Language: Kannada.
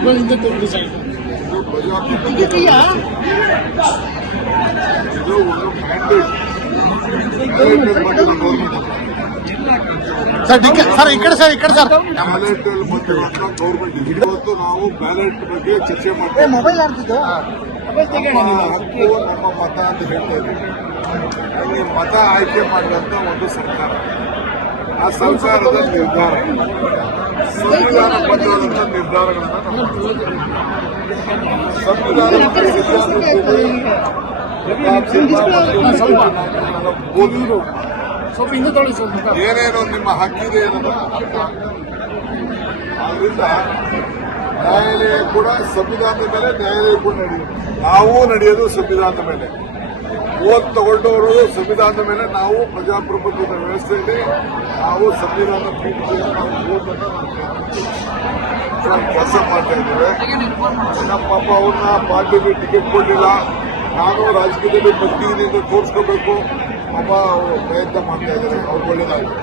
Maganda to design. ಪ್ರಜಾಪ್ರಭುತ್ವ ಇದು ಒಂದು ಮ್ಯಾಂಡೇಟ್ ಮ್ಯಾಂಡೇಟ್ ಮಾಡಿರೋ government sir D K sir ಈ ಕಡೆ ಸರ್ ಈ ಕಡೆ ಸರ್ ಬ್ಯಾಲೆಟ್ ಅಲ್ಲಿ ಬಂದಿರುವಂತ ಗೌರ್ಮೆಂಟ್ ಇದೆ ಇವತ್ತು ನಾವು ಬ್ಯಾಲೆಟ್ ಬಗ್ಗೆ ಚರ್ಚೆ ಮಾಡ್ತೀವಿ ಮೊಬೈಲ್ ಆಡ್ತಿದ್ದು ನಮ್ಮ ಹಕ್ಕು ನಮ್ಮ ಮತ ಅಂತ ಹೇಳ್ತಾ ಇದ್ದೀವಿ ಈ ಮತ ಆಯ್ಕೆ ಮಾಡಿದಂತ ಒಂದು ಸರ್ಕಾರ ಆ ಸರ್ಕಾರದ ನಿರ್ಧಾರ ಸಂವಿಧಾನ ಬದ್ಧವಾದಂತ ನಿರ್ಧಾರಗಳನ್ನು ಸಂವಿಧಾನ ಓದಿದ್ರು ಏನೇನು ನಿಮ್ಮ ಹಕ್ಕಿದೆ ಆಗ್ತದೆ. ಆದ್ರಿಂದ ನ್ಯಾಯಾಲಯ ಕೂಡ ಸಂವಿಧಾನದ ಮೇಲೆ ನ್ಯಾಯಾಲಯ ಕೂಡ ನಡೆಯುತ್ತೆ. ನಾವು ನಡೆಯೋದು ಸಂವಿಧಾನದ ಮೇಲೆ. ಓದ್ ತಗೊಂಡವರು ಸಂವಿಧಾನದ ಮೇಲೆ ನಾವು ಪ್ರಜಾಪ್ರಭುತ್ವದ ವ್ಯವಸ್ಥೆಯಲ್ಲಿ ನಾವು ಸಂವಿಧಾನ ಕೆಲಸ ಮಾಡ್ತಾ ಇದ್ದೇವೆ. ನಮ್ಮ ಪಾಪ ಅವ್ರನ್ನ ಪಾರ್ಟಿಗೆ ಟಿಕೆಟ್ ಕೊಡಲಿಲ್ಲ. ನಾನು ರಾಜಕೀಯದಲ್ಲಿ ಬರ್ತಿದ್ದೀನಿ ಅಂತ ತೋರಿಸ್ಕೋಬೇಕು. ಪಾಪ ಪ್ರಯತ್ನ ಮಾಡ್ತಾ ಇದ್ದಾರೆ. ಅವ್ರು ಒಳ್ಳೇದಾಗಿದೆ